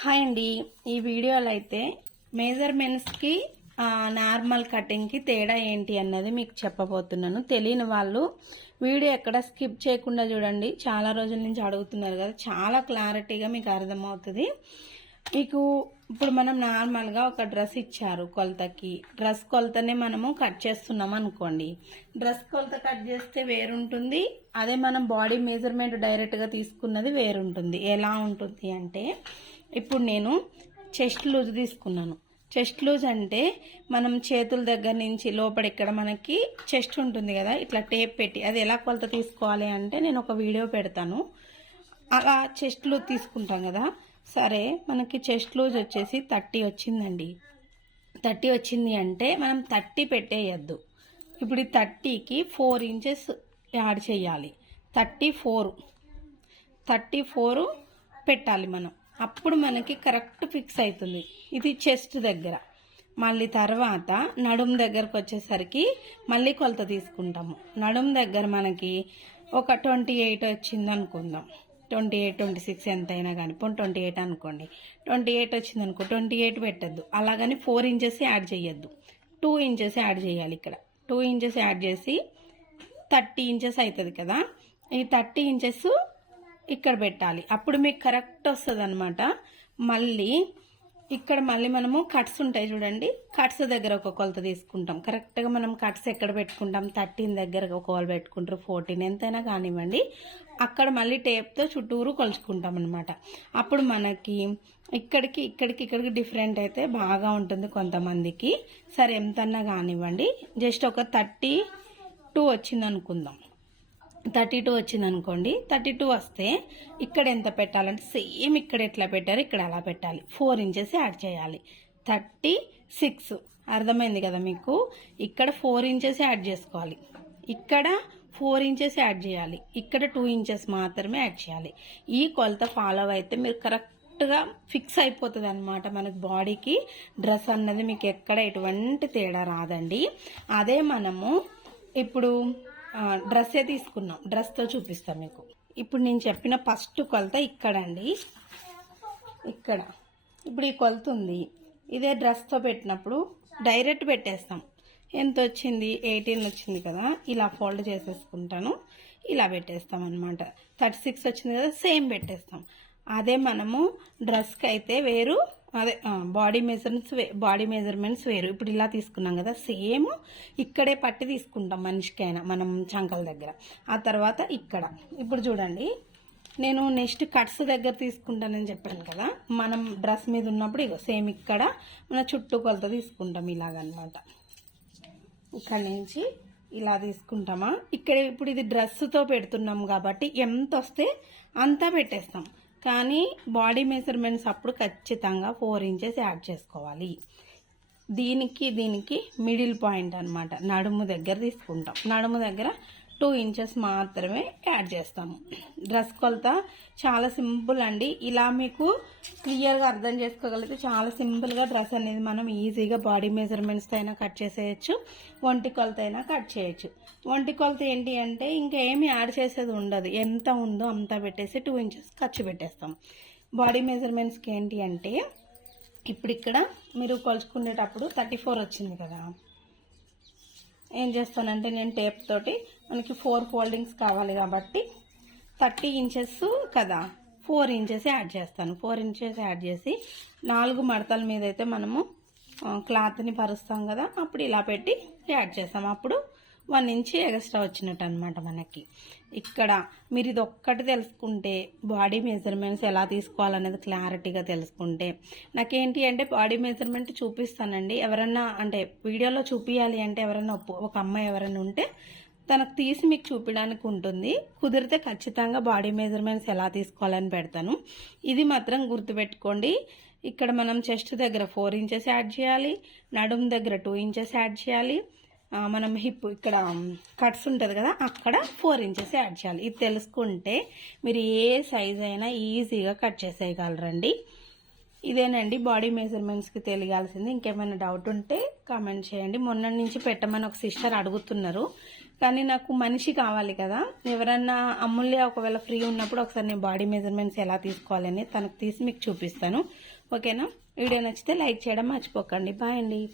Hi అండి. ఈ వీడియోలో అయితే మెజర్మెంట్స్కి నార్మల్ కటింగ్కి తేడా ఏంటి అన్నది మీకు చెప్పబోతున్నాను. తెలియని వాళ్ళు వీడియో ఎక్కడ స్కిప్ చేయకుండా చూడండి. చాలా రోజుల నుంచి అడుగుతున్నారు కదా చాలా క్లారిటీగా మీకు అర్థమవుతుంది. మీకు ఇప్పుడు మనం నార్మల్గా ఒక డ్రెస్ ఇచ్చారు కొలతకి. డ్రెస్ కొలతనే మనము కట్ చేస్తున్నాం అనుకోండి. డ్రెస్ కొలత కట్ చేస్తే వేరుంటుంది. అదే మనం బాడీ మెజర్మెంట్ డైరెక్ట్గా తీసుకున్నది వేరుంటుంది. ఎలా ఉంటుంది అంటే ఇప్పుడు నేను చెస్ట్ లూజ్ తీసుకున్నాను. చెస్ట్ లూజ్ అంటే మనం చేతుల దగ్గర నుంచి లోపల ఇక్కడ మనకి చెస్ట్ ఉంటుంది కదా ఇట్లా టేప్ పెట్టి. అది ఎలా కొలత తీసుకోవాలి అంటే నేను ఒక వీడియో పెడతాను. అలా చెస్ట్ లూజ్ తీసుకుంటాం కదా. సరే మనకి చెస్ట్ లూజ్ వచ్చేసి థర్టీ వచ్చిందండి. థర్టీ వచ్చింది అంటే మనం థర్టీ పెట్టేయద్దు. ఇప్పుడు ఈ థర్టీకి ఫోర్ ఇంచెస్ యాడ్ చేయాలి. Thirty four. థర్టీ ఫోర్ పెట్టాలి మనం. అప్పుడు మనకి కరెక్ట్ ఫిక్స్ అవుతుంది ఇది చెస్ట్ దగ్గర. మళ్ళీ తర్వాత నడుం దగ్గరకు వచ్చేసరికి మళ్ళీ కొలత తీసుకుంటాము. నడుం దగ్గర మనకి ఒక ట్వంటీ ఎయిట్ వచ్చింది అనుకుందాం ట్వంటీ ఎయిట్ ట్వంటీ సిక్స్ ఎంత అయినా కానీ పోనీ ట్వంటీ ఎయిట్ అనుకోండి. ట్వంటీ ఎయిట్ వచ్చింది అనుకో ట్వంటీ ఎయిట్ పెట్టద్దు. అలాగని ఫోర్ ఇంచెస్ యాడ్ చేయొద్దు టూ ఇంచెస్ యాడ్ చేయాలి ఇక్కడ. టూ ఇంచెస్ యాడ్ చేసి థర్టీ ఇంచెస్ అవుతుంది కదా. ఈ థర్టీ ఇంచెస్ ఇక్కడ పెట్టాలి. అప్పుడు మీకు కరెక్ట్ వస్తుంది అనమాట మళ్ళీ ఇక్కడ మళ్ళీ మనము కట్స్ ఉంటాయి చూడండి. కట్స్ దగ్గర ఒక కొలత తీసుకుంటాం. కరెక్ట్గా మనం కట్స్ ఎక్కడ పెట్టుకుంటాం? థర్టీన్ దగ్గర ఒక కొల పెట్టుకుంటారు. ఫోర్టీన్ ఎంతైనా కానివ్వండి. అక్కడ మళ్ళీ టేప్తో చుట్టూరు కొలుచుకుంటాం అనమాట అప్పుడు మనకి ఇక్కడికి ఇక్కడికి ఇక్కడికి డిఫరెంట్ అయితే బాగా ఉంటుంది కొంతమందికి. సరే ఎంతన్నా కానివ్వండి. జస్ట్ ఒక థర్టీ టూ వచ్చింది అనుకుందాం థర్టీ టూ వచ్చింది అనుకోండి థర్టీ టూ వస్తే ఇక్కడ ఎంత పెట్టాలంటే సేమ్ ఇక్కడ ఎట్లా పెట్టారు ఇక్కడ అలా పెట్టాలి. ఫోర్ ఇంచెస్ యాడ్ చేయాలి. Thirty six. అర్థమైంది కదా మీకు? ఇక్కడ ఫోర్ ఇంచెస్ యాడ్ చేసుకోవాలి. ఇక్కడ ఫోర్ ఇంచెస్ యాడ్ చేయాలి. ఇక్కడ టూ ఇంచెస్ మాత్రమే యాడ్ చేయాలి. ఈ కొలత ఫాలో అయితే మీరు కరెక్ట్గా ఫిక్స్ అయిపోతుంది అనమాట మనకి బాడీకి. డ్రెస్ అన్నది మీకు ఎక్కడ ఎటువంటి తేడా రాదండి. అదే మనము ఇప్పుడు డ్రెస్సే తీసుకున్నాం. డ్రెస్తో చూపిస్తాం మీకు. ఇప్పుడు నేను చెప్పిన ఫస్ట్ కొలత ఇక్కడండి. ఇక్కడ. ఇప్పుడు ఈ కొలత ఉంది. ఇదే డ్రెస్తో పెట్టినప్పుడు డైరెక్ట్ పెట్టేస్తాం. ఎంత వచ్చింది? ఎయిటీన్ వచ్చింది కదా. ఇలా ఫోల్డ్ చేసేసుకుంటాను. ఇలా పెట్టేస్తాం అనమాట థర్టీ సిక్స్ వచ్చింది కదా సేమ్ పెట్టేస్తాం. అదే మనము డ్రెస్కి అయితే వేరు అదే బాడీ మెజర్మెంట్స్ బాడీ మెజర్మెంట్స్ వేరు. ఇప్పుడు ఇలా తీసుకున్నాం కదా సేమ్ ఇక్కడే పట్టి తీసుకుంటాం మనిషికైనా మనం చంకల దగ్గర. ఆ తర్వాత ఇక్కడ. ఇప్పుడు చూడండి నేను నెక్స్ట్ కట్స్ దగ్గర తీసుకుంటానని చెప్పాను కదా మనం డ్రెస్ మీద ఉన్నప్పుడు ఇగో సేమ్ ఇక్కడ మన చుట్టూ కొలత తీసుకుంటాం ఇలాగనమాట. ఇక్కడ నుంచి ఇలా తీసుకుంటామా? ఇక్కడ ఇప్పుడు ఇది డ్రెస్తో పెడుతున్నాం కాబట్టి ఎంత వస్తే అంతా పెట్టేస్తాం. కానీ బాడీ మెజర్మెంట్స్ అప్పుడు ఖచ్చితంగా ఫోర్ ఇంచెస్ యాడ్ చేసుకోవాలి. దీనికి దీనికి మిడిల్ పాయింట్ అనమాట నడుము దగ్గర తీసుకుంటాం. నడుము దగ్గర టూ ఇంచెస్ మాత్రమే యాడ్ చేస్తాము. డ్రెస్ కొలత చాలా సింపుల్ అండి. ఇలా మీకు క్లియర్గా అర్థం చేసుకోగలిగితే చాలా సింపుల్గా డ్రెస్ అనేది మనం ఈజీగా బాడీ మెజర్మెంట్స్తో అయినా కట్ చేసేయచ్చు. ఒంటి కొలత అయినా కట్ చేయొచ్చు. ఒంటి కొలత ఏంటి అంటే ఇంకా ఏమి యాడ్ చేసేది ఉండదు. ఎంత ఉందో అంత పెట్టేసి టూ ఇంచెస్ ఖర్చు పెట్టేస్తాం. బాడీ మెజర్మెంట్స్కి ఏంటి అంటే ఇప్పుడు ఇక్కడ మీరు కొలుచుకునేటప్పుడు థర్టీ ఫోర్ వచ్చింది కదా. ఏం చేస్తానంటే నేను టేప్ తోటి మనకి ఫోర్ ఫోల్డింగ్స్ కావాలి కాబట్టి థర్టీ ఇంచెస్ కదా. ఫోర్ ఇంచెస్ యాడ్ చేస్తాను. ఫోర్ ఇంచెస్ యాడ్ చేసి నాలుగు మడతల మీద అయితే మనము క్లాత్ని పరుస్తాం కదా. అప్పుడు ఇలా పెట్టి యాడ్ చేస్తాం. అప్పుడు వన్ ఇంచ్ ఎక్స్ట్రా వచ్చినట్టు అనమాట మనకి. ఇక్కడ మీరు ఇది ఒక్కటి తెలుసుకుంటే బాడీ మెజర్మెంట్స్ ఎలా తీసుకోవాలనేది క్లారిటీగా తెలుసుకుంటే. నాకేంటి అంటే బాడీ మెజర్మెంట్ చూపిస్తానండి. ఎవరన్నా అంటే వీడియోలో చూపించాలి అంటే ఎవరైనా ఒక అమ్మాయి ఎవరైనా ఉంటే తనకు తీసి మీకు చూపించడానికి ఉంటుంది. కుదిరితే ఖచ్చితంగా బాడీ మెజర్మెంట్స్ ఎలా తీసుకోవాలని పెడతాను. ఇది మాత్రం గుర్తుపెట్టుకోండి. ఇక్కడ మనం చెస్ట్ దగ్గర ఫోర్ ఇంచెస్ యాడ్ చేయాలి. నడుము దగ్గర టూ ఇంచెస్ యాడ్ చేయాలి. మనం హిప్ ఇక్కడ కట్స్ ఉంటుంది కదా అక్కడ ఫోర్ ఇంచెస్ యాడ్ చేయాలి. ఇది తెలుసుకుంటే మీరు ఏ సైజ్ అయినా ఈజీగా కట్ చేసేయగలరండి. ఇదేనండి బాడీ మెజర్మెంట్స్కి తెలియాల్సింది. ఇంకేమైనా డౌట్ ఉంటే కామెంట్ చేయండి. మొన్న నుంచి పెట్టమని ఒక సిస్టర్ అడుగుతున్నారు. కానీ నాకు మనిషి కావాలి కదా. ఎవరన్నా అమ్ముల్య ఒకవేళ ఫ్రీ ఉన్నప్పుడు ఒకసారి నేను బాడీ మెజర్మెంట్స్ ఎలా తీసుకోవాలని తనకు తీసి మీకు చూపిస్తాను. ఓకేనా? వీడియో నచ్చితే లైక్ చేయడం మర్చిపోకండి. బాయ్ అండి.